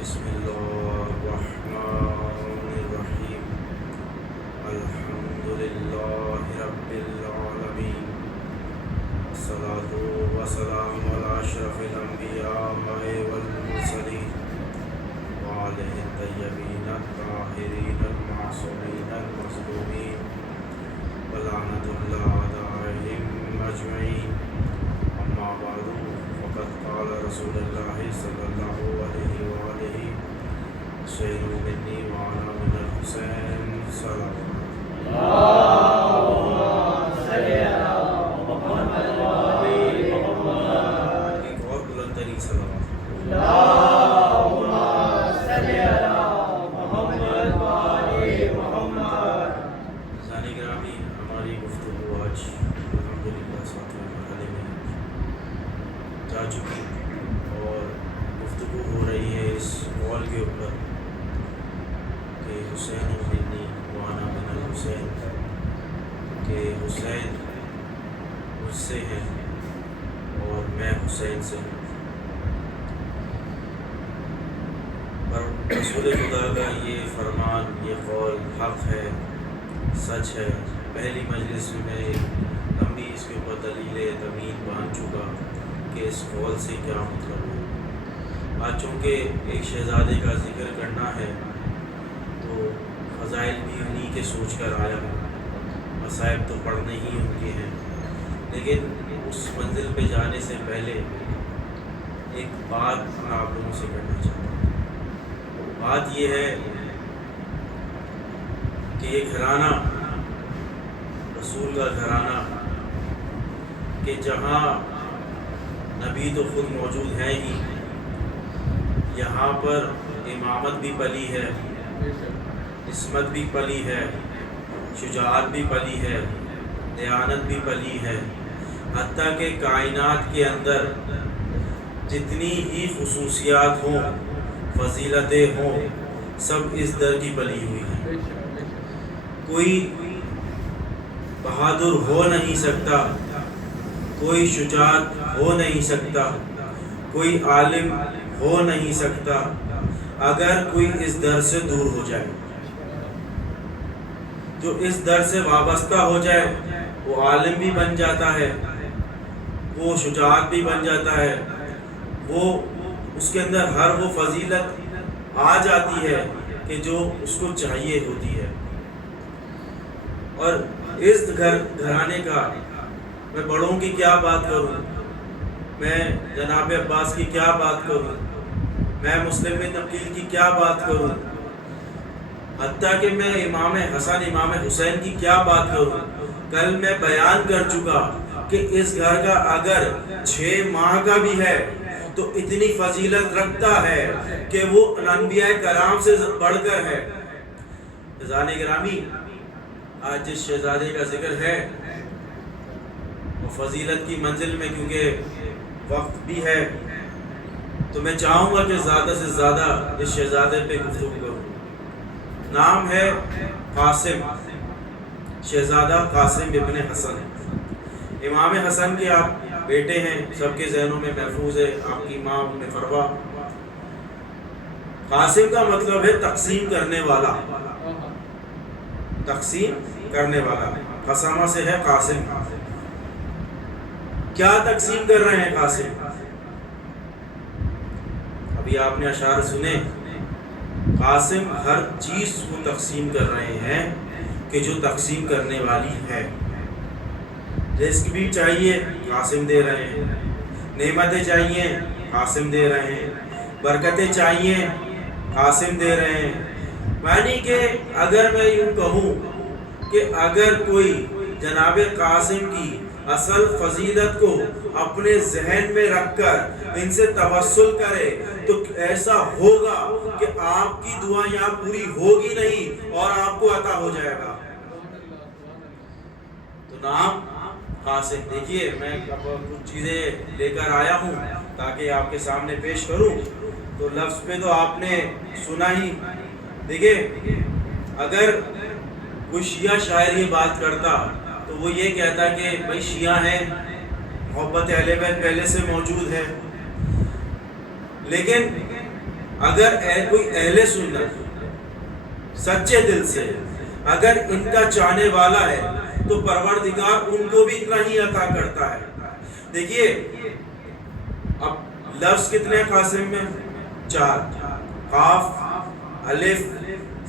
بسم اللہ الرحمن الرحیم الحمد للہ رب العالمین الصلاۃ والسلام علی اشرف الانبیاء والمرسلین وعلیہ الطیبین الطاہرین المعصومین المظلومین ولعنۃ اللہ علیہم اجمعین اما بعد فقد قال رسول اللہ صلی اللہ علیہ وآلہ شہید منی وانا من الحسین صلی ایک اور بلند ترین صلوات ثانی گرامی، ہماری گفتگو آج الحمدللہ ساتویں مرحلے میں جا چکی اور گفتگو ہو رہی ہے اس قول کے اوپر کہ حسین منی وانا من الحسین، کہ حسین مجھ سے ہیں اور میں حسین سے ہوں۔ پر رسول خدا کا یہ فرمان، یہ قول حق ہے، سچ ہے۔ پہلی مجلس میں لمبی اس کے اوپر دلیل تمید باندھ چکا کہ اس قول سے کیا مطلب ہے۔ آج چونکہ ایک شہزادے کا ذکر کرنا ہے تو فضائل بھی انہی کے سوچ کر آیا ہوں، مصائب تو پڑھنے ہی ان کے ہیں، لیکن اس منزل پہ جانے سے پہلے ایک بات میں آپ لوگوں سے کرنا چاہتا ہوں۔ بات یہ ہے کہ یہ گھرانہ، رسول کا گھرانہ، کہ جہاں نبی تو خود موجود ہیں ہی، یہاں پر امامت بھی پلی ہے، عصمت بھی پلی ہے، شجاعت بھی پلی ہے، دیانت بھی پلی ہے، حتیٰ کہ کائنات کے اندر جتنی ہی خصوصیات ہوں، فضیلتیں ہوں، سب اس در کی پلی ہوئی ہیں۔ کوئی بہادر ہو نہیں سکتا، کوئی شجاعت ہو نہیں سکتا، کوئی عالم ہو نہیں سکتا اگر کوئی اس در سے دور ہو جائے۔ جو اس در سے وابستہ ہو جائے وہ عالم بھی بن جاتا ہے، وہ شجاعت بھی بن جاتا ہے، وہ اس کے اندر ہر وہ فضیلت آ جاتی ہے کہ جو اس کو چاہیے ہوتی ہے۔ اور اس گھرانے کا میں بڑوں کی کیا بات کروں، میں جناب عباس کی کیا بات کروں، میں مسلم بن عقیل کی کیا بات کروں، حتیٰ کہ میں امام حسن امام حسین کی کیا بات کروں۔ کل میں بیان کر چکا کہ اس گھر کا اگر 6 ماہ کا بھی ہے تو اتنی فضیلت رکھتا ہے کہ وہ انبیاء کرام سے بڑھ کر ہے۔ عزیزان گرامی، آج جس شہزادے کا ذکر ہے وہ فضیلت کی منزل میں، کیونکہ وقت بھی ہے تو میں چاہوں گا کہ زیادہ سے زیادہ اس شہزادے پہ گفتگو کروں۔ نام ہے قاسم، شہزادہ قاسم ابن حسن۔ امام حسن کے آپ بیٹے ہیں، سب کے ذہنوں میں محفوظ ہے، آپ کی ماں ام فروا۔ قاسم کا مطلب ہے تقسیم کرنے والا، تقسیم کرنے والا، قسمہ سے ہے قاسم۔ کیا تقسیم کر رہے ہیں قاسم؟ ابھی آپ نے اشعار سنے، قاسم ہر چیز کو تقسیم کر رہے ہیں کہ جو تقسیم کرنے والی ہے۔ رزق بھی چاہیے، قاسم دے رہے ہیں، نعمتیں چاہیے، قاسم دے رہے ہیں، برکتیں چاہیے، قاسم دے رہے ہیں۔ یعنی کہ اگر میں یوں کہوں کہ اگر کوئی جناب قاسم کی اصل فضیلت کو اپنے ذہن میں رکھ کر ان سے توسل کرے تو ایسا ہوگا کہ آپ کی دعا یہاں پوری ہوگی نہیں اور آپ کو عطا ہو جائے گا۔ تو نام قاسم، دیکھیے میں اب کچھ چیزیں لے کر آیا ہوں تاکہ آپ کے سامنے پیش کروں، تو لفظ پہ تو آپ نے سنا ہی۔ دیکھیے اگر کوئی شیعہ شاعر یہ بات کرتا تو وہ یہ کہتا کہ بھائی شیعہ ہیں، محبت اہل بیت پہلے سے موجود ہے، لیکن اگر کوئی اہل سنت سچے دل سے اگر ان کا چاہنے والا ہے تو پروردگار ان کو بھی اتنا ہی عطا کرتا ہے. دیکھیے اب لفظ کتنے قاسم میں؟ 4. قاف، الف،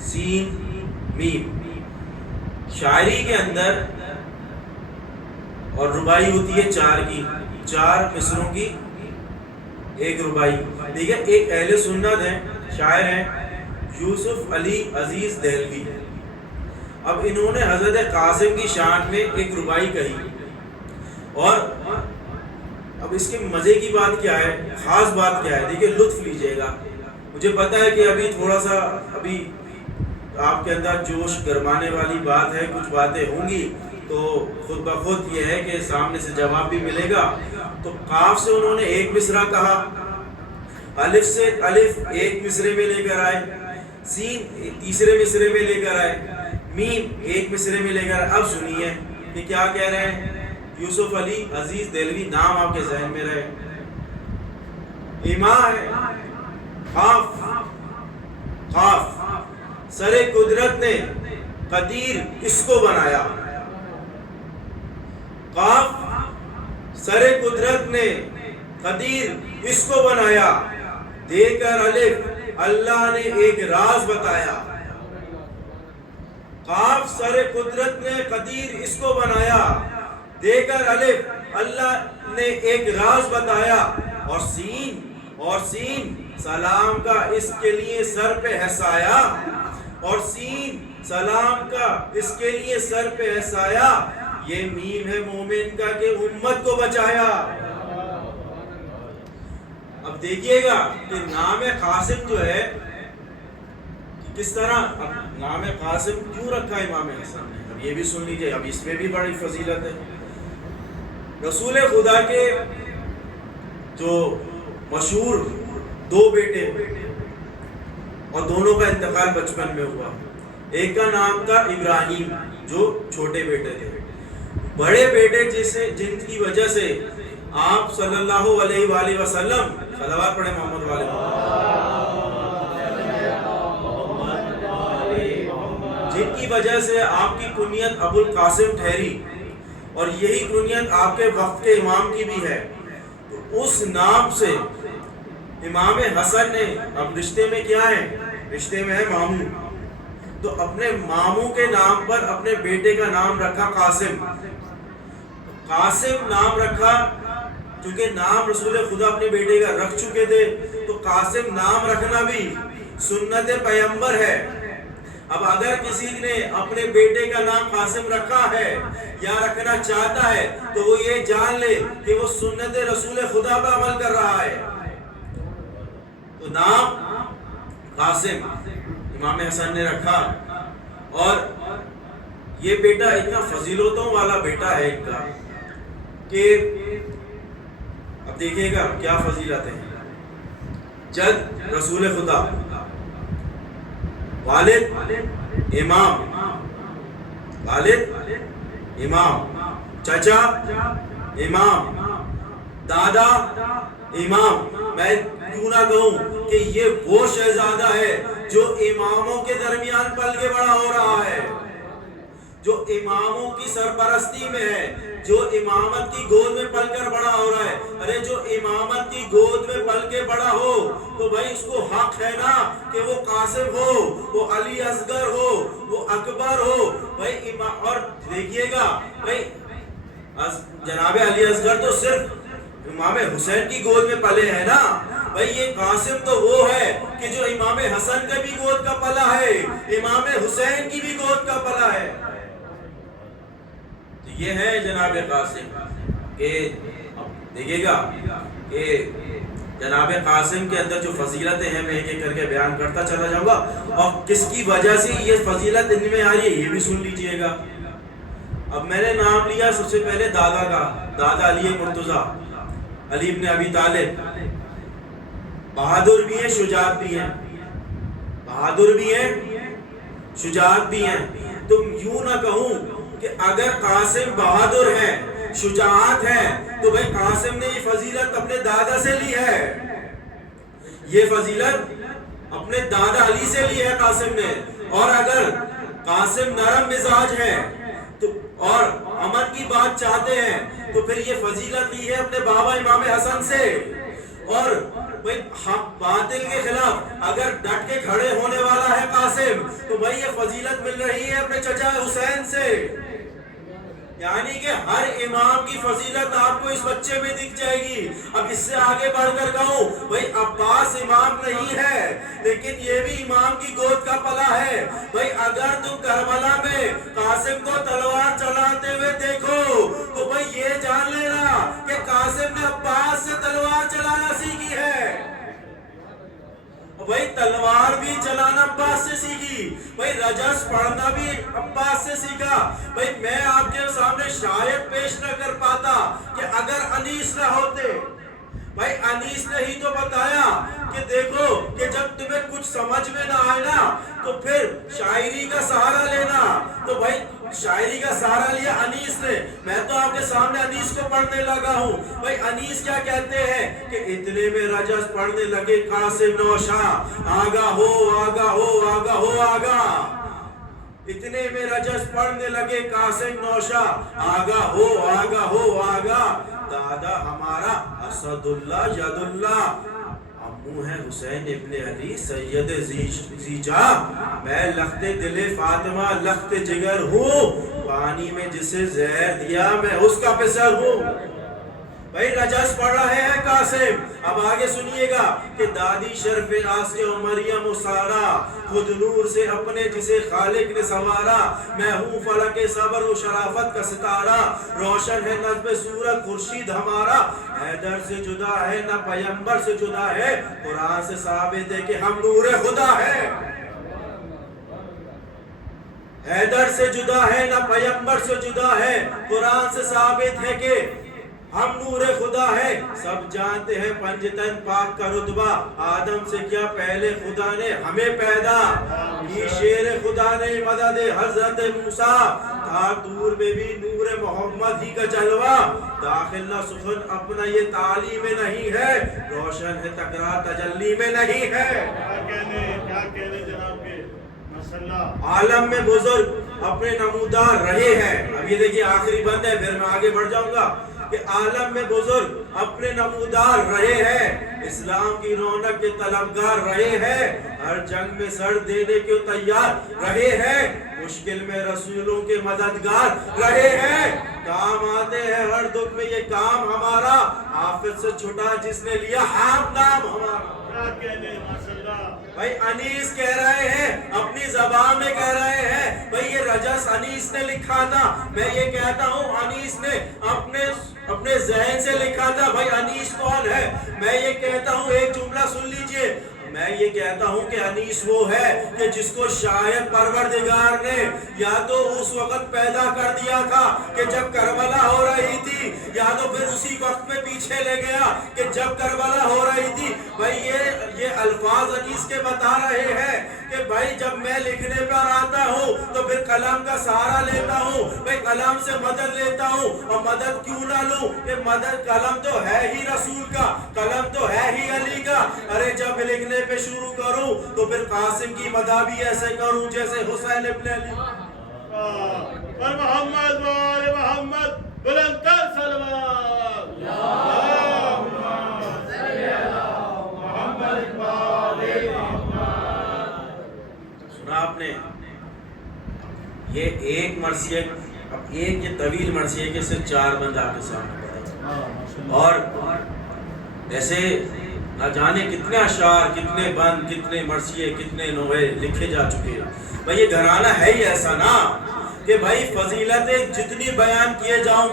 سین، میم. شاعری کے اندر اور ربائی ہوتی ہے 4 کی، 4 مصروں کی ایک ربائی. ٹھیک ہے. ایک اہل سنت ہے، شاعر ہیں یوسف علی عزیز دہلوی. اب انہوں نے حضرت قاسم کی شان میں ایک ربائی کہی، اور اب اس کے مزے کی بات کیا ہے، خاص بات کیا ہے، دیکھیے لطف لیجئے گا. مجھے پتا ہے کہ ابھی تھوڑا سا ابھی آپ کے اندر جوش گرمانے والی بات ہے، کچھ باتیں ہوں گی تو خود بخود یہ ہے کہ سامنے سے جواب بھی ملے گا. تو قاف سے انہوں نے ایک مصرع کہا، الف سے الف ایک مصرے میں لے کر آئے، سین تیسرے مصرے میں لے کر آئے، میم ایک مصرے میں لے کر آئے. اب سنیے کہ کیا کہہ رہے ہیں. یوسف علی عزیز دہلوی نام آپ کے ذہن میں رہے. ایمان ہے قاف، قاف سر قدرت نے قدیر اس کو بنایا. قاف سر قدرت نے قدیر اس کو بنایا، دے کر الف اللہ نے ایک راز بتایا. قاف سر قدرت نے قدیر اس کو بنایا، دے کر الف اللہ نے ایک راز بتایا. اور سین سلام کا اس کے لیے سر پہ ہے سایہ، اور سین سلام کا اس کے لیے سر پہ ہے سایہ. یہ میم ہے مومن کا کہ امت کو بچایا. اب دیکھیے گا کہ نام قاسم جو ہے کس طرح، اب نام قاسم کیوں رکھا امام حسن نے، اب یہ بھی سن لیجئے. اب اس میں بھی بڑی فضیلت ہے. رسول خدا کے جو مشہور 2 بیٹے اور دونوں کا انتقال بچپن میں ہوا. ایک کا نام تھا ابراہیم جو چھوٹے بیٹے تھے. بڑے بیٹے جن کی وجہ سے آپ صلی اللہ علیہ وآلہ وسلم صلوات پڑھیں محمد والے جن کی وجہ سے آپ کی کنیت ابو القاسم ٹھہری، اور یہی کنیت آپ کے وقت کے امام کی بھی ہے. تو اس نام سے امام حسن نے، اب رشتے میں کیا ہے، رشتے میں ہے ماموں، تو اپنے ماموں کے نام پر اپنے بیٹے کا نام رکھا قاسم. قاسم نام رکھا کیونکہ نام رسول خدا اپنے بیٹے کا رکھ چکے تھے، تو قاسم نام رکھنا بھی سنت پیغمبر ہے. اب اگر کسی نے اپنے بیٹے کا نام قاسم رکھا ہے یا رکھنا چاہتا ہے تو وہ یہ جان لے کہ وہ سنت رسول خدا پر عمل کر رہا ہے. تو نام قاسم امام حسن نے رکھا، اور یہ بیٹا اتنا فضیلتوں والا بیٹا ہے ان کا کہ اب دیکھیے گا کیا فضیلت ہے. جد رسول خدا، والد امام، والد امام، چچا امام، دادا امام. میں کیوں نہ کہوں کہ یہ وہ شہزادہ ہے جو اماموں کے درمیان پل کے بڑا ہو رہا ہے، جو اماموں کی سرپرستی میں ہے، جو امامت کی گود میں پل کر بڑا ہو رہا ہے. ارے جو امامت کی گود میں پل کے بڑا ہو تو بھائی اس کو حق ہے نا کہ وہ قاسم ہو، وہ علی اصغر ہو، وہ اکبر ہو بھائی. اور دیکھیے گا بھائی جناب علی اصغر تو صرف امام حسین کی گود میں پلے ہیں نا بھائی. یہ قاسم تو وہ ہے کہ جو امام حسن کا بھی گود کا پلا ہے، امام حسین کی بھی گود کا پلا ہے. یہ ہے جناب قاسم. کہ دیکھیے گا کہ جناب قاسم کے اندر جو فضیلتیں ہیں میں ایک ایک کر کے بیان کرتا چلا جاؤں گا، اور کس کی وجہ سے یہ فضیلت ان میں آ رہی ہے یہ بھی سن لیجئے گا. اب میں نے نام لیا سب سے پہلے دادا کا، دادا علی مرتضیٰ، علی ابن ابی طالب. بہادر بھی ہیں، شجاعت بھی ہیں، بہادر بھی ہیں، شجاعت بھی ہیں. تم یوں نہ کہوں کہ اگر قاسم بہادر ہے، شجاعت ہے، تو قاسم نے یہ فضیلت اپنے دادا سے لی ہے. یہ فضیلت اپنے دادا علی سے لی ہے قاسم نے. اور اگر قاسم نرم مزاج ہے تو اور امن کی بات چاہتے ہیں تو پھر یہ فضیلت لی ہے اپنے بابا امام حسن سے. اور حق باطل کے خلاف اگر ڈٹ کے کھڑے ہونے والا ہے قاسم تو بھائی یہ فضیلت مل رہی ہے اپنے چچا حسین سے. یعنی کہ ہر امام کی فضیلت آپ کو اس بچے میں دکھ جائے گی. اب اس سے آگے بڑھ کر کہوں بھائی عباس امام نہیں ہے لیکن یہ بھی امام کی گود کا پلا ہے. بھائی اگر تم کربلا میں قاسم کو تلوار چلاتے ہوئے دیکھو تو بھائی یہ جان لینا کہ قاسم نے عباس سے تلوار چلانا سیکھی ہے. بھائی تلوار بھی چلانا عباس سے سیکھی, بھائی رجس پڑھنا بھی عباس سے سیکھا. بھائی میں آپ کے سامنے شاید پیش نہ کر پاتا کہ اگر انیس نہ ہوتے. بھائی انیس نے ہی تو بتایا کہ دیکھو کہ جب تمہیں کچھ سمجھ میں نہ آئے نا تو پھر شاعری کا سہارا لینا. تو بھائی شاعری کا سہارا لیا انیس نے. میں تو آپ کے سامنے انیس کو پڑھنے لگا ہوں. بھائی انیس کیا کہتے ہیں کہ اتنے میں رجس پڑھنے لگے قاسم نوشا آگا ہو آگا ہو آگا ہو آگا. اتنے میں رجس پڑھنے لگے قاسم نوشا آگا ہو آگا ہو آگا. دادا ہمارا اسد اللہ ید اللہ, امو ہے حسین ابن علی سید زیجا, میں لخت دل فاطمہ لخت جگر ہوں, پانی میں جسے زہر دیا میں اس کا پسر ہوں. بھائی رجس پڑھ رہے ہیں قاسم. اب آگے سنیے گا کہ دادی شرف آسیہ و مریم و سارا خود نور سے اپنے جسے خالق نے سوارا, میں ہوں فلک صبر و شرافت کا ستارہ, روشن ہے نظم صورت خورشید ہمارا, حیدر سے جدا ہے نہ پیمبر سے جدا ہے, قرآن سے ثابت ہے کہ ہم نور خدا ہے. حیدر سے جدا ہے نہ پیمبر سے جدا ہے, قرآن سے ثابت ہے کہ ہم نور خدا ہے. سب جانتے ہیں پنجتن پاک کا رتبہ, آدم سے کیا پہلے خدا نے ہمیں پیدا کی. شیر خدا نے مدد حضرت موسیٰ تھا دور میں بھی نور محمد ہی کا جلوہ, داخل نہ سخن اپنا یہ تعلیم میں نہیں ہے, روشن ہے تکرار تجلی میں نہیں ہے. کیا کہنے جناب کے عالم میں بزرگ اپنے نمودار رہے ہیں. اب یہ دیکھیے آخری بند ہے, پھر میں آگے بڑھ جاؤں گا کہ عالم میں بزرگ اپنے نمودار رہے ہیں, اسلام کی رونق کے طلبگار رہے ہیں, ہر جنگ میں سر دینے کے تیار رہے ہیں, مشکل میں رسولوں کے مددگار رہے ہیں, کام آتے ہیں ہر دکھ میں یہ کام ہمارا, آفت سے چھٹا جس نے لیا ہم نام ہمارا. بھائی انیس کہہ رہے ہیں, اپنی زبان میں کہہ رہے ہیں, بھائی یہ رجس انیس نے لکھا تھا. میں یہ کہتا ہوں انیس نے اپنے ذہن سے لکھا تھا. بھائی انیس کون ہے؟ میں یہ کہتا ہوں ایک جملہ سن لیجئے, میں یہ کہتا ہوں کہ انیس وہ ہے کہ جس کو شاید پروردگار نے یا تو اس وقت پیدا کر دیا تھا کہ جب کربلا ہو رہی تھی, یا تو پھر اسی وقت میں پیچھے لے گیا کہ جب کربلا ہو رہی تھی. بھائی یہ الفاظ انیس کے بتا رہے ہیں کہ بھائی جب میں لکھنے پر آتا ہوں تو پھر قلم کا سہارا لیتا ہوں, بھائی قلم سے مدد لیتا ہوں. اور مدد کیوں نہ لوں کہ مدد قلم تو ہے ہی رسول کا, قلم تو ہے ہی علی کا. ارے جب لکھنے پہ شروع کروں تو پھر قاسم کی مدح بھی ایسے کروں جیسے حسین ابن علی. اور محمد وآل محمد بلند تر صلوات. سنا آپ نے یہ ایک مرثیہ, اب ایک یہ طویل مرثیہ کے سے چار بند آپ کے سامنے پڑھے, اور ایسے نہ جانے کتنے اشعار, کتنے بند, کتنے مرثیے, کتنے نوحے لکھے جا چکے ہیں. بھائی یہ گھرانہ ہے ہی ایسا نا کہ بھائی فضیلتیں جتنی بیان کیے جاؤ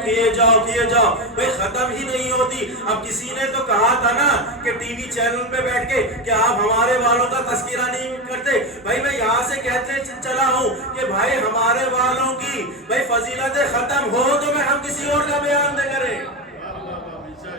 بھئی ختم ہی نہیں ہوتی. اب کسی نے تو کہا تھا نا کہ ٹی وی چینل پہ بیٹھ کے کہ آپ ہمارے والوں کا تذکرہ نہیں کرتے. بھائی میں یہاں سے کہتے چلا ہوں کہ بھائی ہمارے والوں کی بھئی فضیلتیں ختم ہو تو میں ہم کسی اور کا بیان نہ کریں.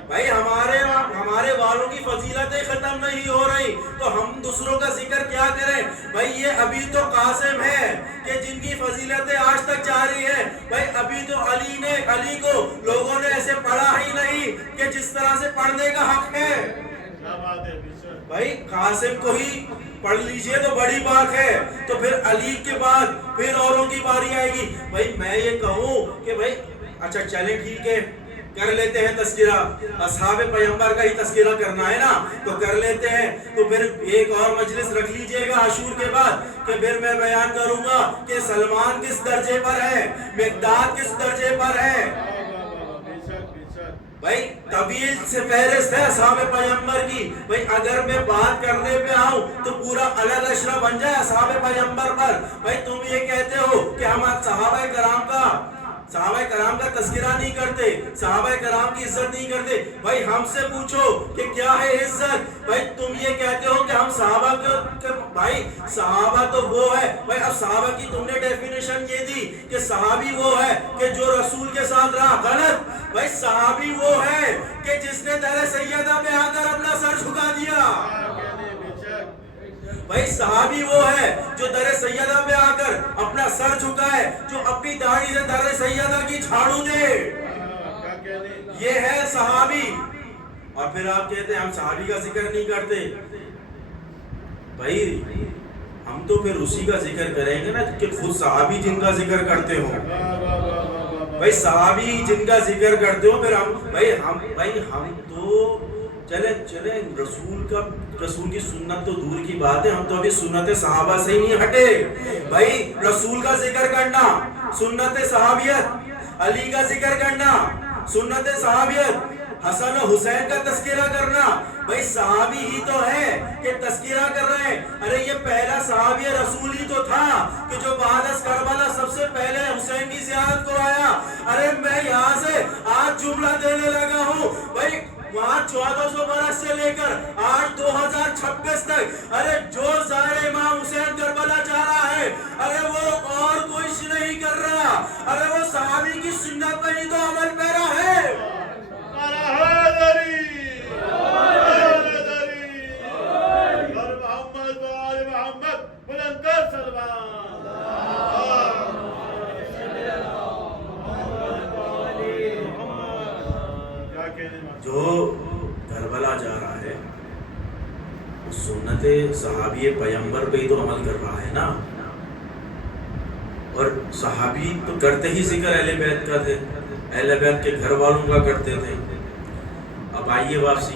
بھائی ہمارے والوں کی فضیلتیں ختم نہیں ہو رہی تو ہم دوسروں کا ذکر کیا کریں. بھئی یہ ابھی تو قاسم ہے کہ جن کی فضیلتیں آج تک جاری ہیں. بھئی ابھی تو علی کو لوگوں نے ایسے پڑھا ہی نہیں کہ جس طرح سے پڑھنے کا حق ہے. بھائی قاسم کو ہی پڑھ لیجئے تو بڑی بات ہے، تو پھر علی کے بعد پھر اوروں کی باری آئے گی۔ بھائی میں یہ کہوں کہ بھائی اچھا چلیں ٹھیک ہے، کر لیتے ہیں تذکرہ، اصحاب پیغمبر کا ہی تذکرہ کرنا ہے نا، تو کر لیتے ہیں۔ تو پھر ایک اور مجلس رکھ لیجئے گا عاشور کے بعد، کہ پھر میں بیان کروں گا کہ سلمان کس درجے پر ہے، مقداد کس درجے پر ہے۔ بھائی طویل سے فہرست ہے اصحاب پیغمبر کی۔ بھائی اگر میں بات کرنے پہ آؤں تو پورا الگ اشرہ بن جائے اصحاب پیغمبر پر۔ بھائی تم یہ کہتے ہو کہ ہم صحابہ کرام کا تذکرہ نہیں کرتے، صحابہ کرام کی عزت نہیں کرتے۔ بھائی ہم سے پوچھو کہ کیا ہے عزت؟ بھائی تم یہ کہتے ہو کہ ہم صحابہ بھائی صحابہ تو وہ ہے۔ بھائی اب صحابہ کی تم نے ڈیفینیشن یہ دی کہ صحابی وہ ہے کہ جو رسول کے ساتھ رہا، غلط۔ بھائی صحابی وہ ہے کہ جس نے در سیدہ پہ آ کر اپنا سر جھکا دیا۔ بھائی صحابی وہ ہے جو در سیدہ پہ آ کر اپنا سر جھکائے، جو اپنی داڑھی سے در سیدہ کی جھاڑو دے، یہ ہے صحابی۔ اور پھر آپ کہتے ہیں ہم صحابی کا ذکر نہیں کرتے۔ بھائی ہم تو پھر اسی کا ذکر کریں گے نا کہ خود صحابی جن کا ذکر کرتے ہو۔ بھائی صحابی جن کا ذکر کرتے ہو، پھر ہم تو چلیں رسول کی سنت تو دور کی بات ہے، ہم تو ابھی سنت صحابہ سے ہی نہیں ہٹے۔ بھائی رسول کا ذکر کرنا سنت صحابیت، علی کا ذکر کرنا سنت صحابیت، حسن و حسین کا تذکرہ کرنا بھائی صحابی ہی تو ہے کہ تذکرہ کر رہے ہیں۔ ارے یہ پہلا صحابی رسول ہی تو تھا کہ جو بعد از کربلا سب سے پہلے حسین کی زیارت کو آیا۔ ارے میں یہاں سے آج جملہ دینے لگا ہوں بھائی، وہاں 1400 برس سے لے کر آج 2026 تک، ارے جو زائر امام حسین کربلا جا رہا ہے، ارے وہ اور کوئی نہیں کر رہا، ارے وہ صحابی کی سنت پر ہی تو عمل پیرا ہے۔ جو کربلا جا رہا ہے سنت صحابی پیغمبر پہ ہی تو عمل کر رہا ہے نا، اور صحابی تو کرتے ہی ذکر اہل بیت کا تھے، اہل بیت کے گھر والوں کا کرتے تھے۔ اب آئیے واپسی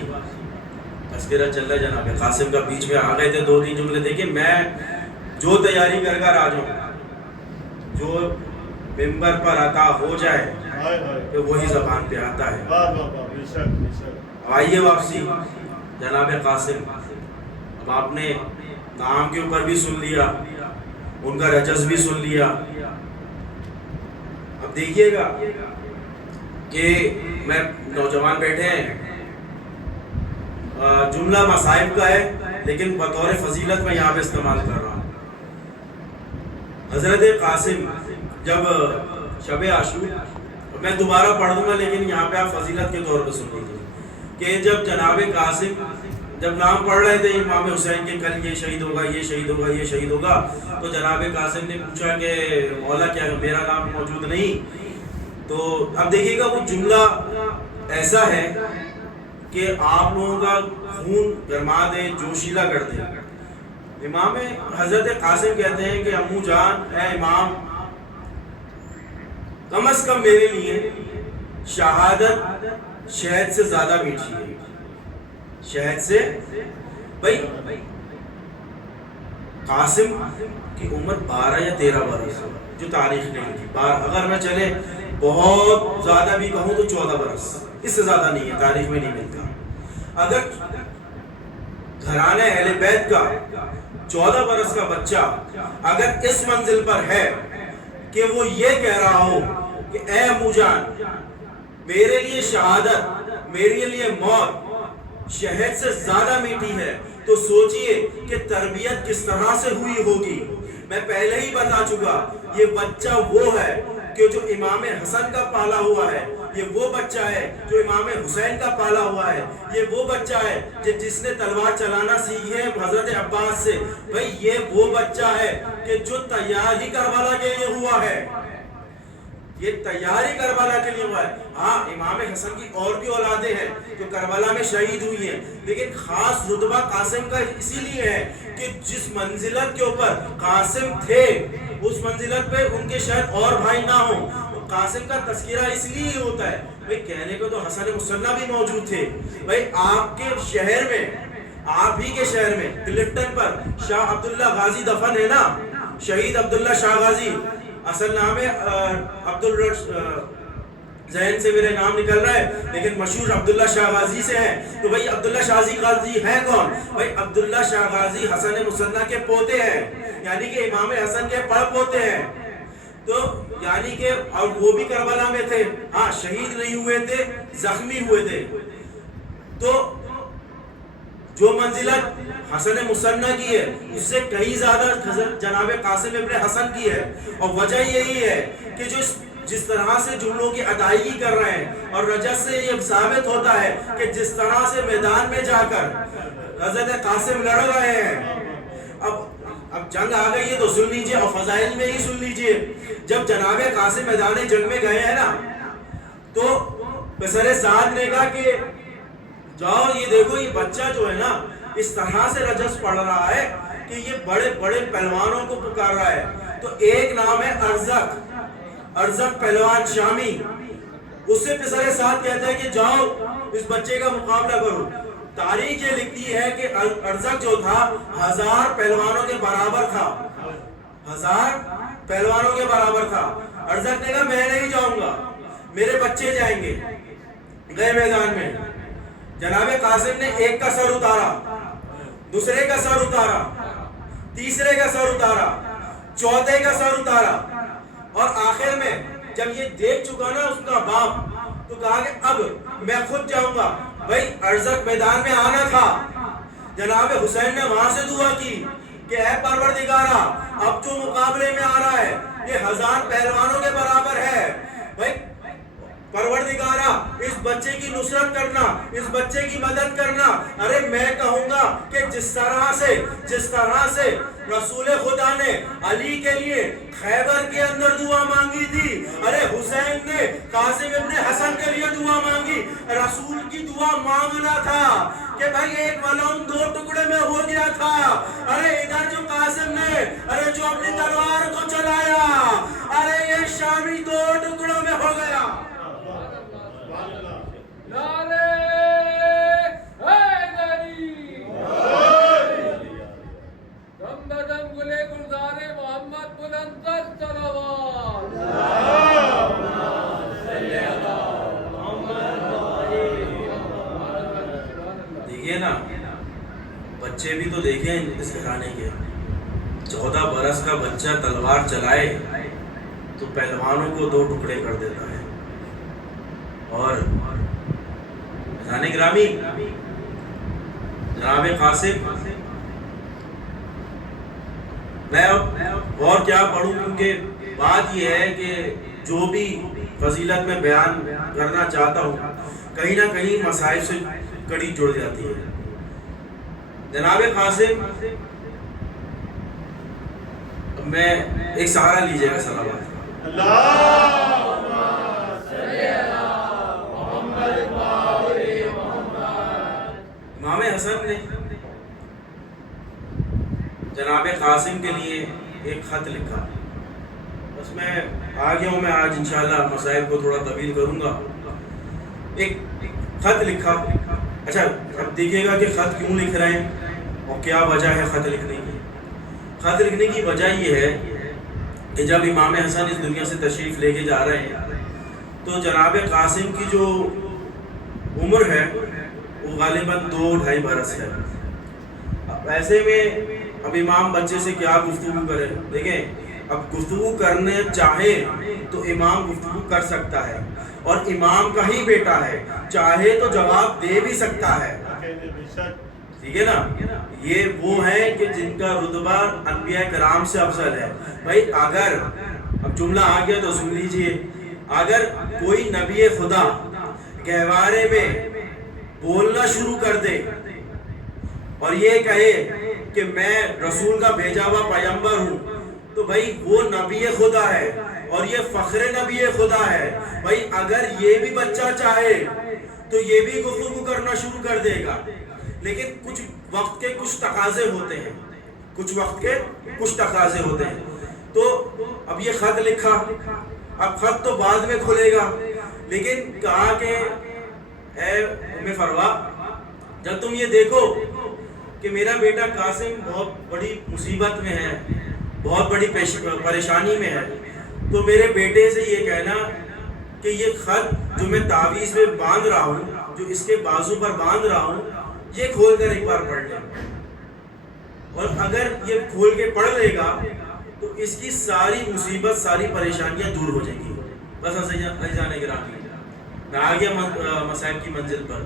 تذکرہ چل رہا ہے، جناب قاسم کا بیچ میں آ گئے تھے 2-3 جملے۔ دیکھیں میں جو تیاری کر آ جاؤں، جو ممبر پر عطا ہو جائے تو وہی زبان پہ آتا ہے۔ آئیے واپسی جناب قاسم، اب آپ نے نام کے اوپر بھی سن لیا، ان کا رجز بھی سن لیا۔ اب دیکھیے گا کہ میں نوجوان بیٹھے ہیں، جملہ مصائب کا ہے لیکن بطور فضیلت میں یہاں پہ استعمال کر رہا ہوں۔ حضرت قاسم جب شب عاشور، میں دوبارہ پڑھ دوں گا لیکن یہاں پہ آپ فضیلت کے طور پہ سن لیجیے کہ جب جناب قاسم جب نام پڑھ رہے تھے امام حسین کے، کل یہ شہید ہوگا، یہ شہید ہوگا، یہ شہید ہوگا، تو جناب قاسم نے پوچھا کہ مولا کیا میرا نام موجود نہیں؟ تو اب دیکھیے گا وہ جملہ ایسا ہے کہ آپ لوگوں کا خون گرما دے، جوشیلا کر دے۔ امام حضرت قاسم کہتے ہیں کہ امو جان، اے امام، کم از کم میرے لیے شہادت شہد سے زیادہ میٹھی ہے، شہد سے۔ بھائی قاسم کی عمر 12 یا 13 برس، جو تاریخ نے لکھی، اگر میں چلے بہت زیادہ بھی کہوں تو 14 برس، اس سے زیادہ نہیں ہے، تاریخ میں نہیں ملتا۔ اگر گھرانے اہل بیت کا 14 برس کا بچہ اگر اس منزل پر ہے کہ وہ یہ کہہ رہا ہو کہ اے امو جان، میرے لیے شہادت، میرے لیے موت شہد سے زیادہ میٹھی ہے، تو سوچئے کہ تربیت کس طرح سے ہوئی ہوگی۔ میں پہلے ہی بتا چکا، یہ بچہ وہ ہے کہ جو امام حسن کا پالا ہوا ہے، یہ وہ بچہ ہے جو امام حسین کا پالا ہوا ہے، یہ وہ بچہ ہے جس نے تلوار چلانا سیکھی ہے حضرت عباس سے۔ بھائی یہ وہ بچہ ہے کہ جو تیاری کربلا کے لیے ہوا ہے، یہ تیاری کربلا کے لیے ہوا ہے. ہاں امام حسن کی اور بھی اولادیں ہیں جو کربلا میں شہید ہوئی ہیں، لیکن خاص رتبہ قاسم کا اسی لیے ہے کہ جس منزلت کے اوپر قاسم تھے اس منزلت پہ ان کے شاید اور بھائی نہ ہوں. قاسم کا تذکرہ اس لیے ہوتا ہے بھئی کہنے کو تو حسن مصنع بھی موجود تھے. بھئی آپ کے شہر میں، آپ ہی کے شہر میں کلفٹن پر شاہ عبداللہ غازی دفن ہے نا، شہید عبداللہ شاہ غازی. اصل نام ہے ذہن سے میرے نام نکل رہا ہے لیکن مشہور عبداللہ شاہ غازی سے ہے. تو بھئی عبداللہ شاہ غازی ہے کون؟ بھئی عبداللہ شاہ غازی حسن مصنع کے پوتے ہیں، یعنی کہ امام حسن کے پڑ پوتے ہیں. تو یعنی کہ اور وہ بھی کربلا میں تھے. ہاں شہید نہیں ہوئے تھے، زخمی ہوئے تھے. تو جو منزلت حسن مصنع کی ہے اس سے کہیں زیادہ جناب قاسم ابن حسن کی ہے. اور وجہ یہی ہے کہ جس طرح سے جملوں کی ادائیگی کر رہے ہیں، اور رجس سے یہ ثابت ہوتا ہے کہ جس طرح سے میدان میں جا کر حضرت قاسم لڑ رہے ہیں. اب جنگ آ گئی ہے تو سن لیجئے، اور فضائل میں ہی سن لیجئے. جب جناب قاسم میدان جنگ میں گئے ہیں نا تو پسر سعد نے کہا کہ جاؤ یہ دیکھو یہ بچہ جو ہے نا اس طرح سے رجس پڑھ رہا ہے کہ یہ بڑے بڑے پہلوانوں کو پکار رہا ہے. تو ایک نام ہے ارزق پہلوان شامی. اس سے پسر سعد کہتا ہے کہ جاؤ اس بچے کا مقابلہ کرو. تاریخ یہ لکھتی ہے کہ ارزق جو تھا 1000 پہلوانوں کے برابر تھا. 1000 پہلوانوں کے برابر تھا. ارزق نے کہا میں نہیں جاؤں گا، میرے بچے جائیں گے. گئے میدان میں، جناب قاسم نے ایک کا سر اتارا، دوسرے کا سر اتارا، تیسرے کا سر اتارا، چوتھے کا سر اتارا، اور آخر میں جب یہ دیکھ چکا نا اس کا باپ تو کہا کہ اب میں خود جاؤں گا. بھائی ارزق میدان میں آنا تھا. جناب حسین نے وہاں سے دعا کی کہ اے پروردگارا اب جو مقابلے میں آ رہا ہے یہ 1000 پہلوانوں کے برابر ہے. بھائی پروردگارا اس بچے کی نصرت کرنا، اس بچے کی مدد کرنا. ارے میں کہوں گا کہ جس طرح سے رسول خدا نے علی کے لیے خیبر کے اندر دعا مانگی تھی، ارے حسین نے قاسم ابن حسن کے لیے دعا مانگی. رسول کی دعا مانگنا تھا کہ بھائی ایک ملعون 2 ٹکڑے میں ہو گیا تھا. ارے ادھر جو قاسم نے جو اپنی تلوار کو چلایا، ارے یہ شامی 2 ٹکڑوں میں ہو گیا. نعرے حیدری، دم بدم گلے گلزار محمد بلند تر صلوات. دیکھیے نا بچے بھی تو دیکھیں اس گھرانے کے. 14 برس کا بچہ تلوار چلائے تو پہلوانوں کو 2 ٹکڑے کر دیتا ہے. اور گرامی جناب قاسم، میں اور کیا پڑھوں کیونکہ بات یہ ہے کہ جو بھی فضیلت میں بیان کرنا چاہتا ہوں کہیں نہ کہیں مسائل سے کڑی جڑ جاتی ہے. جناب قاسم میں ایک سہارا لیجئے گا صلوات. امام حسن نے جناب قاسم کے لیے ایک خط لکھا. بس میں آ گیا ہوں، میں آج انشاءاللہ مسائل کو تھوڑا طویل کروں گا. ایک خط لکھا. اچھا اب دیکھیے گا کہ خط کیوں لکھ رہے ہیں اور کیا وجہ ہے خط لکھنے کی. خط لکھنے کی وجہ یہ ہے کہ جب امام حسن اس دنیا سے تشریف لے کے جا رہے ہیں تو جناب قاسم کی جو عمر ہے وہ غالباً 2-2.5 برس ہے. اب ایسے میں اب امام بچے سے کیا گفتگو کرے. دیکھیں اب گفتگو کرنے چاہے تو امام گفتگو کر سکتا ہے، اور امام کا ہی بیٹا ہے، چاہے تو جواب دے بھی سکتا ہے. ٹھیک ہے نا. یہ وہ ہیں کہ جن کا رتبہ انبیاء کرام سے افضل ہے. بھائی اگر اب جملہ آ گیا تو سن لیجئے، اگر کوئی نبی خدا گہوارے میں بولنا شروع کر دے اور یہ کہے کہ میں رسول کا بھیجا ہوا پیغمبر ہوں تو بھائی وہ نبی خدا ہے اور یہ فخر نبی خدا ہے. بھائی اگر یہ بھی بچہ چاہے تو یہ بھی گفتگو کرنا شروع کر دے گا، لیکن کچھ وقت کے کچھ تقاضے ہوتے ہیں، کچھ وقت کے کچھ تقاضے ہوتے ہیں. تو اب یہ خط لکھا، اب خط تو بعد میں کھلے گا، لیکن کہا کہ اے ام فروا، جب تم یہ دیکھو کہ میرا بیٹا قاسم بہت بڑی مصیبت میں ہے، بہت بڑی پریشانی میں ہے، تو میرے بیٹے سے یہ کہنا کہ یہ خط جو میں تعویذ میں باندھ رہا ہوں، جو اس کے بازو پر باندھ رہا ہوں، یہ کھول کر ایک بار پڑھ لے، اور اگر یہ کھول کے پڑھ لے گا تو اس کی ساری مصیبت، ساری پریشانیاں دور ہو جائیں گی. بس عزیزان گرامی، میں آ گیا مصائب کی منزل پر.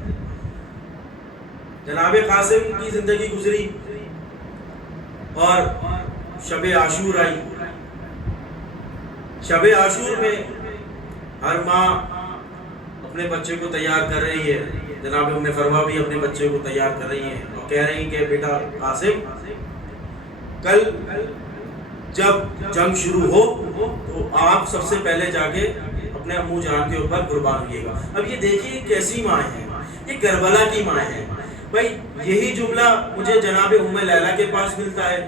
جناب قاسم کی زندگی گزری اور شب عاشور آئی. شب عاشور میں ہر ماں اپنے بچے کو تیار کر رہی ہے. جناب ام فروا بھی اپنے بچے کو تیار کر رہی ہیں اور کہہ رہی ہیں کہ بیٹا قاسم، کل جب جنگ شروع ہو تو آپ سب سے پہلے جا کے اپنے امو جان کے اوپر قربان ہوئیے گا. اب یہ دیکھیے کیسی ماں ہیں، یہ کربلا کی ماں ہیں. بھائی یہی جملہ مجھے جناب ام لیلہ کے پاس ملتا ہے،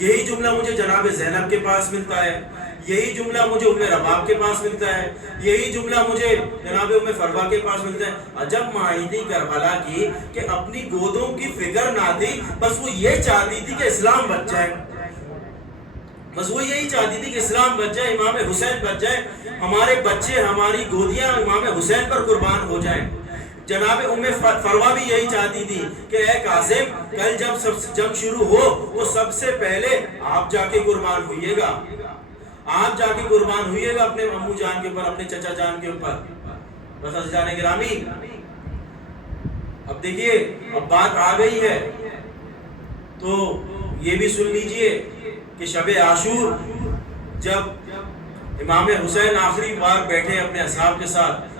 یہی جملہ مجھے جناب زینب کے پاس ملتا ہے، یہی جملہ مجھے ام رباب کے پاس ملتا ہے، یہی جملہ مجھے جناب ام فروا کے پاس ملتا ہے. عجب ماں تھی کربلا کی کہ اپنی گودوں کی فکر نہ تھی، بس وہ یہ چاہتی تھی کہ اسلام بچ جائے، بس وہ یہی چاہتی تھی کہ اسلام بچ جائے، امام حسین بچ جائے، ہمارے بچے، ہماری گودیاں امام حسین پر قربان ہو جائیں. جناب ام فروا بھی یہی چاہتی تھی کہ اے قاسم، کل جب جنگ شروع ہو تو سب سے پہلے آپ جا کے قربان ہوئیے گا، آپ جا کے قربان ہوئیے گا اپنے امو جان کے اوپر، اپنے چچا جان کے اوپر. بس عزیزان گرامی، اب دیکھیے اب بات آ گئی ہے تو یہ بھی سن لیجئے کہ شب عاشور جب امام حسین آخری بار بیٹھے اپنے اصحاب کے ساتھ،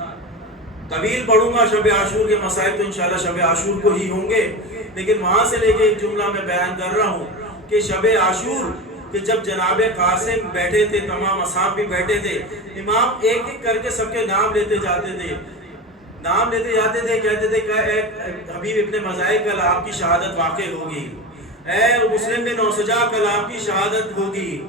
طویل پڑھوں گا شب عاشور کے مسائل تو انشاءاللہ شب عاشور کو ہی ہوں گے، لیکن وہاں سے لے کے ایک جملہ میں بیان کر رہا ہوں کہ شب عاشور کہ جب جناب قاسم بیٹھے تھے، تمام اصحاب بھی بیٹھے تھے، امام ایک ایک کر کے سب کے نام لیتے جاتے تھے، نام لیتے جاتے تھے، کہتے تھے کہ اے حبیب ابن مزاحم، کل آپ کی شہادت واقع ہوگی، اے مسلم بن اوسجا، کل آپ کی شہادت ہوگی،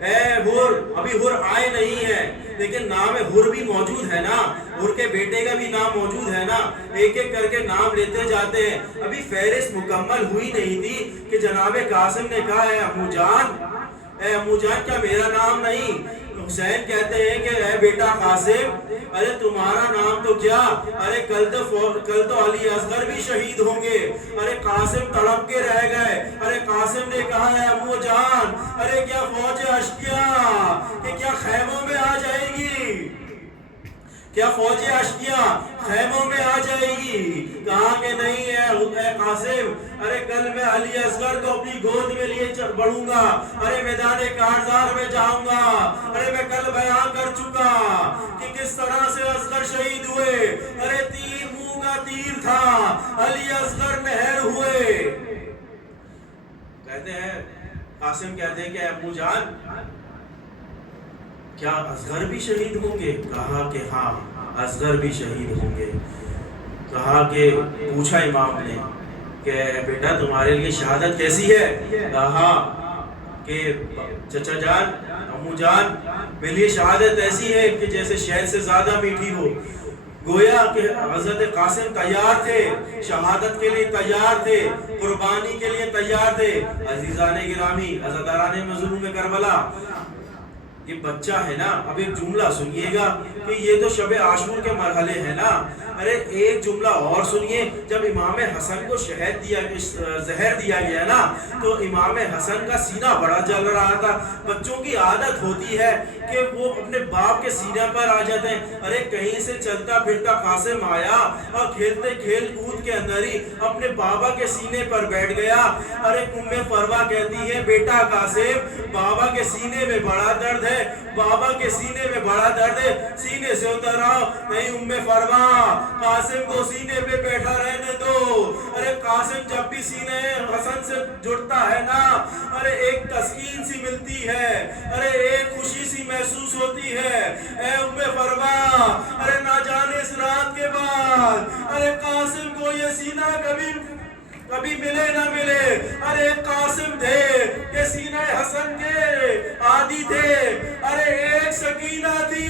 اے حر، ابھی حر آئے نہیں ہے لیکن نام حر بھی موجود ہے نا، حر کے بیٹے کا بھی نام موجود ہے نا. ایک ایک کر کے نام لیتے جاتے ہیں. ابھی فہرست مکمل ہوئی نہیں تھی کہ جناب قاسم نے کہا اے امو جان، اے امو جان، کیا میرا نام نہیں؟ حسین کہتے ہیں کہ اے بیٹا قاسم، ارے تمہارا نام تو کیا، ارے کل تو علی اصغر بھی شہید ہوں گے. ارے قاسم تڑپ کے رہ گئے. ارے قاسم نے کہا ہے امو جان، ارے کیا فوج اشکیا کہ کیا خیموں میں آ جائے گی، کیا فوج اشکیا خیموں میں آ جائے گی؟ کہا کہ نہیں ہے قاسم، ارے کل میں علی اصغر کو اپنی گود میں لیے بڑھوں گا، ارے میدان کارزار میں جاؤں گا. ارے میں کل بیان کر چکا کہ کس طرح سے اصغر شہید ہوئے. ارے تیر منہ کا تیر تھا، علی اصغر نہر ہوئے. کہتے ہیں قاسم کہتے ہیں کہ ابو جان، کیا اصغر بھی شہید ہوں گے؟ کہا کہ ہاں اصغر بھی شہید ہوں گے. کہا کہ پوچھا امام نے کہ بیٹا تمہارے لیے شہادت کیسی ہے؟ کہا کہ چچا جان، امو جان، میرے لیے شہادت ایسی ہے کہ جیسے شہد سے زیادہ میٹھی ہو. گویا کہ حضرت قاسم تیار تھے، شہادت کے لیے تیار تھے، قربانی کے لیے تیار تھے. عزیزان گرامی، عزاداران مظلوم کربلا، یہ بچہ ہے نا. اب ایک جملہ سنیے گا کہ یہ تو شب عاشور کے مرحلے ہیں نا. ارے ایک جملہ اور سنیے، جب امام حسن کو زہر دیا گیا نا تو امام حسن کا سینہ بڑا جل رہا تھا. بچوں کی عادت ہوتی ہے کہ وہ اپنے باپ کے سینے پر آ جاتے ہیں. ارے کہیں سے چلتا پھرتا قاسم آیا اور کھیلتے کھیل کود کے اندر ہی اپنے بابا کے سینے پر بیٹھ گیا. ارے ام فروا کہتی ہے بیٹا قاسم، بابا کے سینے میں بڑا درد ہے، بابا کے سینے میں بڑا درد ہے، سینے سے اتر آؤ. نہیں ام فروا، قاسم کو سینے پہ بیٹھا رہنے دو. ارے قاسم جب بھی سینے حسن سے جڑتا ہے نا، ارے ایک تسکین سی ملتی ہے، ارے ایک خوشی سی محسوس ہوتی ہے. اے ام فرما ارے نہ جانے اس رات کے بعد ارے قاسم کو یہ سینہ کبھی ملے نہ ملے. ارے قاسم تھے کہ سینہ حسن کے عادی تھے. ارے ایک سکینہ تھی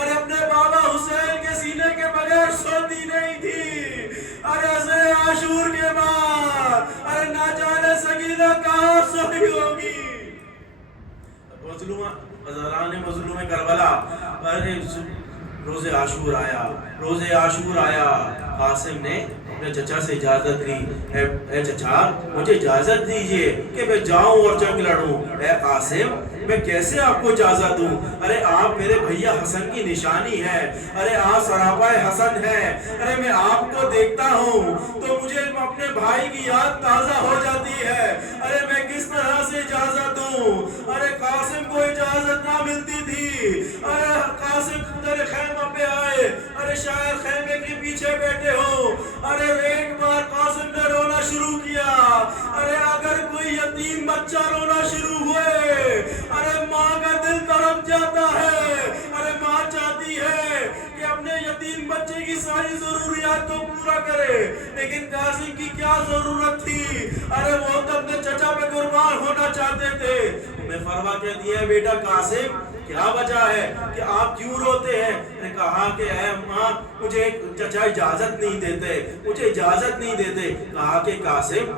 ارے اپنے بابا حسین کے سینے کے بغیر سوتی نہیں تھی. ارے عزر عاشور کے بعد ارے نہ جانے سکینہ کہاں سوئی ہوگی. مظلوم کربلا روز عاشور آیا. قاسم نے اپنے چچا سے اجازت لی. اے چچا مجھے اجازت دیجئے کہ میں جاؤں اور جنگ لڑوں. اے قاسم میں کیسے آپ کو اجازت دوں؟ ارے آپ میرے بھیا حسن کی نشانی ہے. ارے آپ سراپا حسن ہے. ارے میں آپ کو دیکھتا ہوں تو مجھے اپنے بھائی کی یاد تازہ ہو جاتی ہے. ارے میں کس طرح سے اجازت دوں؟ ارے قاسم کو اجازت نہ ملتی تھی. ارے قاسم تیرے خیمہ پہ آئے. ارے شاید خیمے کے پیچھے بیٹھے ہو. ارے ایک بار قاسم نے رونا شروع کیا. ارے اگر کوئی یتیم بچہ رونا شروع ہوئے ارے ماں کا دل تڑپ جاتا ہے. ارے ماں چاہتی ہے کہ اپنے یتیم بچے کی ساری ضروریات کو پورا کرے. لیکن قاسم کی کیا ضرورت تھی؟ ارے وہ تو اپنے چچا پہ قربان ہونا چاہتے تھے. میں فرما کہتی ہے بیٹا قاسم کیا وجہ ہے کہ آپ کیوں روتے ہیں؟ نے کہا کہ اے ماں مجھے چچا اجازت نہیں دیتے. کہا کہ قاسم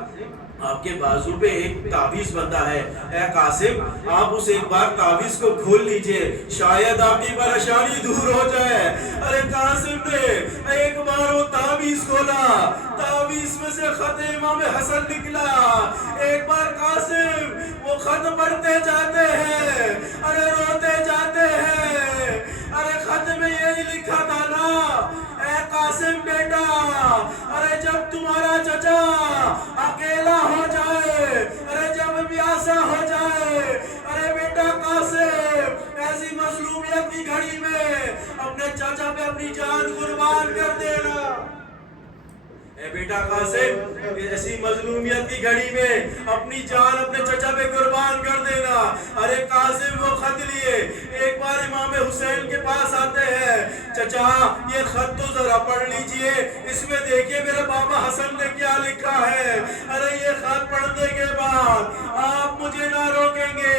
آپ کے بازو پہ ایک تعویذ بندہ ہے. اے قاسم آپ اس ایک بار تعویذ کو کھول لیجئے شاید آپ کی پریشانی دور ہو جائے. ارے قاسم نے ایک بار وہ تعویذ کھولا. تعویذ میں سے خط امام حسن نکلا. ایک بار قاسم وہ خط پڑھتے جاتے ہیں. ارے روتے جاتے ہیں. ارے خط میں یہی لکھا تھا نا اے قاسم بیٹا ارے جب تمہارا چچا اکیلا ہو جائے ارے جب پیاسا ہو جائے ارے بیٹا قاسم ایسی مظلومیت کی گھڑی میں اپنے چچا پہ اپنی جان قربان کر دینا. اے بیٹا قاسم ایسی مظلومیت کی گھڑی میں اپنی جان اپنے چچا پہ قربان کر دینا. ارے قاسم وہ خط لیے ایک بار امام حسین کے پاس آتے ہیں. چچا یہ خط تو ذرا پڑھ لیجئے. اس میں دیکھیے میرے بابا حسن نے کیا لکھا ہے. ارے یہ خط پڑھنے کے بعد آپ مجھے نہ روکیں گے.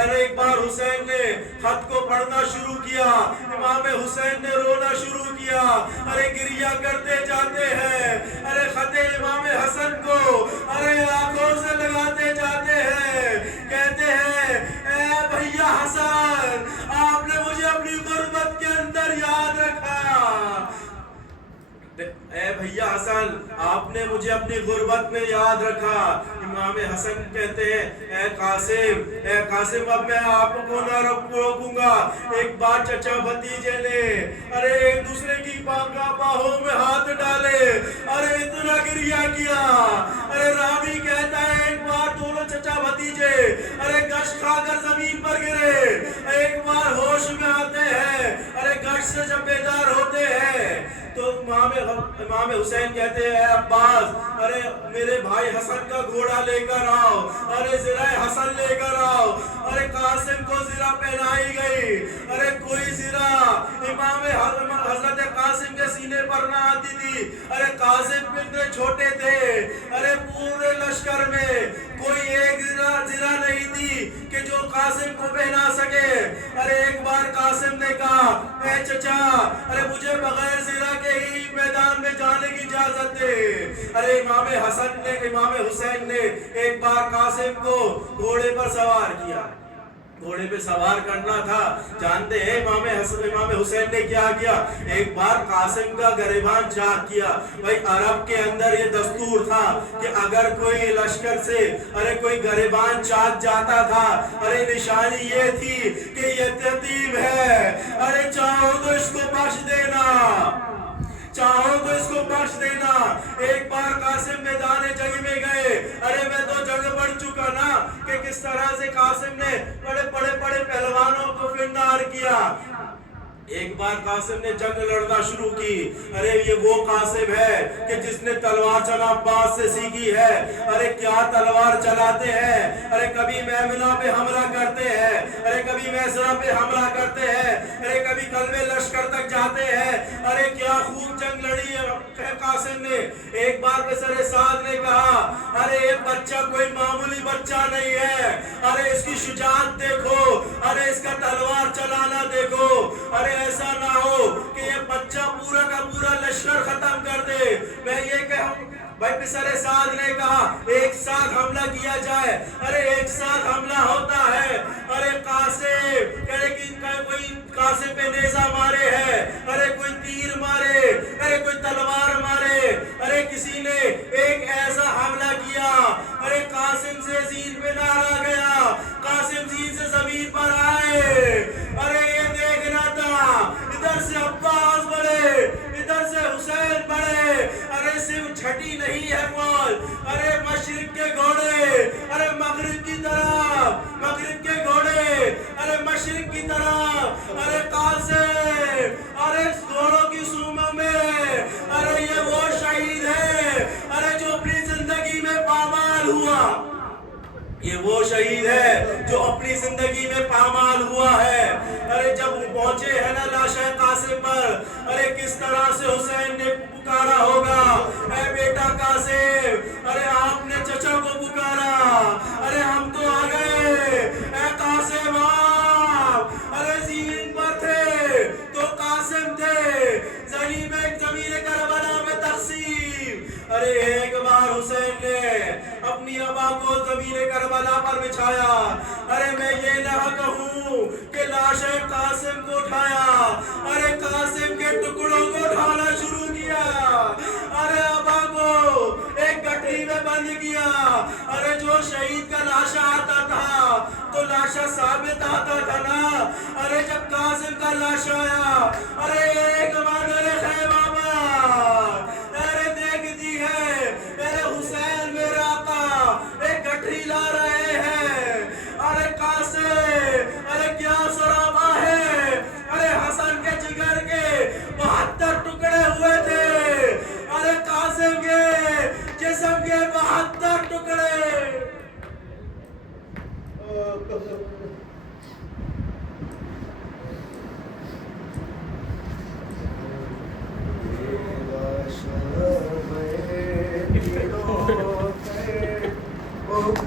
ارے ایک بار حسین نے خط کو پڑھنا شروع کیا. امام حسین نے رونا شروع کیا. ارے گریہ کرتے جاتے ہیں. ارے خط امام حسن کو ارے آنکھوں سے لگاتے جاتے ہیں. کہتے ہیں اے بھیا حسن آپ نے مجھے اپنی غربت کے اندر یاد رکھا. اے بھیا حسن آپ نے مجھے اپنی غربت میں یاد رکھا. امام حسن کہتے ہیں اے قاسم اب میں آپ کو نہ روکوں گا. ایک بار چچا بھتیجے نے ارے ایک دوسرے کی باہوں میں ہاتھ ڈالے. ارے اتنا گریہ کیا. ارے راوی کہتا ہے ایک بار دونوں چچا بھتیجے ارے گش کھا کر زمین پر گرے. ایک بار ہوش میں آتے ہیں. ارے گش سے جب بیدار ہوتے ہیں تو امام حسین کہتے ہیں عباس ارے میرے بھائی حسن کا گھوڑا لے کر آؤ. ارے زرہ حسن لے کر آؤ. ارے قاسم کو زرہ پہنائی گئی. ارے کوئی زرہ امام حضرت قاسم کے سینے پر نہ آتی تھی. ارے قاسم اتنے چھوٹے تھے. ارے پورے لشکر میں کوئی ایک زرہ نہیں تھی کہ جو قاسم کو پہنا سکے. ارے ایک بار قاسم نے کہا اے چچا ارے مجھے بغیر زرہ کے ہی میدان میں جانے کی اجازت دے. ارے امام حسین نے ایک بار قاسم کو گھوڑے پر سوار کیا. گھوڑے پہ سوار کرنا تھا. جانتے ہیں امام حسین نے کیا کیا؟ ایک بار قاسم کا گریبان چاک کیا. بھائی عرب کے اندر یہ دستور تھا کہ اگر کوئی لشکر سے ارے کوئی گریبان چاک جاتا تھا ارے نشانی یہ تھی کہ یہ یتیم ہے. ارے چاہو تو اس کو بخش دینا. ایک بار قاسم میدان جنگ میں گئے. ارے میں تو جنگ پڑھ چکا نا کہ کس طرح سے قاسم نے بڑے پہلوانوں کو فرنار کیا. ایک بار قاسم نے جنگ لڑنا شروع کی. ارے یہ وہ قاسم ہے کہ جس نے تلوار چلانا عباس سے سیکھی ہے. ارے کیا تلوار چلاتے ہیں. ارے کبھی میمنہ پہ حملہ کرتے ہیں, ارے کبھی میسرہ پہ حملہ کرتے ہیں, ارے کبھی قلب لشکر تک جاتے ہیں. ارے کیا خوب جنگ لڑی ہے قاسم نے. ایک بار پسر سعد نے کہا ارے یہ بچہ کوئی معمولی بچہ نہیں ہے. ارے اس کی شجاعت دیکھو, ارے اس کا تلوار چلانا دیکھو. ارے ایسا نہ ہو کہ یہ بچہ پورا کا پورا لشکر ختم کر دے. میں یہ کہوں بھائی پسر سعد نے کہا ایک ساتھ حملہ کیا جائے. ارے ایک ساتھ حملہ ہوتا ہے. ارے قاسم کہے کہ کوئی قاسم پہ نیزہ مارے ہے, ارے کوئی تیر مارے, ارے کوئی تلوار مارے. ارے کسی نے ایک ایسا حملہ کیا, ارے قاسم سے زین پہ ڈالا گیا, قاسم زین سے زمین پر آئے. ارے یہ دیکھنا تھا ادھر سے عباس بڑھے, ادھر سے حسین بڑھے. ارے صرف چھٹی نہیں ہے فوج, ارے مشرق کے گھوڑے, ارے مغرب کی طرف, مغرب کے گھوڑے, ارے مشرق کی طرف. ارے قاسم, ارے گھوڑوں کی سوموں میں, ارے یہ وہ شہید ہے, ارے جو اپنی زندگی میں پامال ہوا. یہ وہ شہید ہے جو اپنی زندگی میں پامال ہوا ہے. ارے جب پہنچے ہیں نا لاشیں قاسم پر, ارے کس طرح سے حسین نے پکارا ہوگا اے بیٹا قاسم. ارے آپ نے چچا کو پکارا, ارے ہم تو آ گئے, اے قاسم آپ. ارے زین پر تھے تو قاسم تھے, زمین کربلا میں تقسیم. ارے ایک بار حسین نے اپنی ابا کو زمین کربلا پر بچھایا. ارے میں یہ نہ کہوں کہ لاش قاسم کو اٹھایا, ارے قاسم کے ٹکڑوں کو اٹھانا شروع کیا. ارے ابا کو ایک گٹھری میں بند کیا. ارے جو شہید کا لاشا آتا تھا تو لاشا ثابت آتا تھا نا. ارے جب قاسم کا لاشا آیا, ارے ایک مادر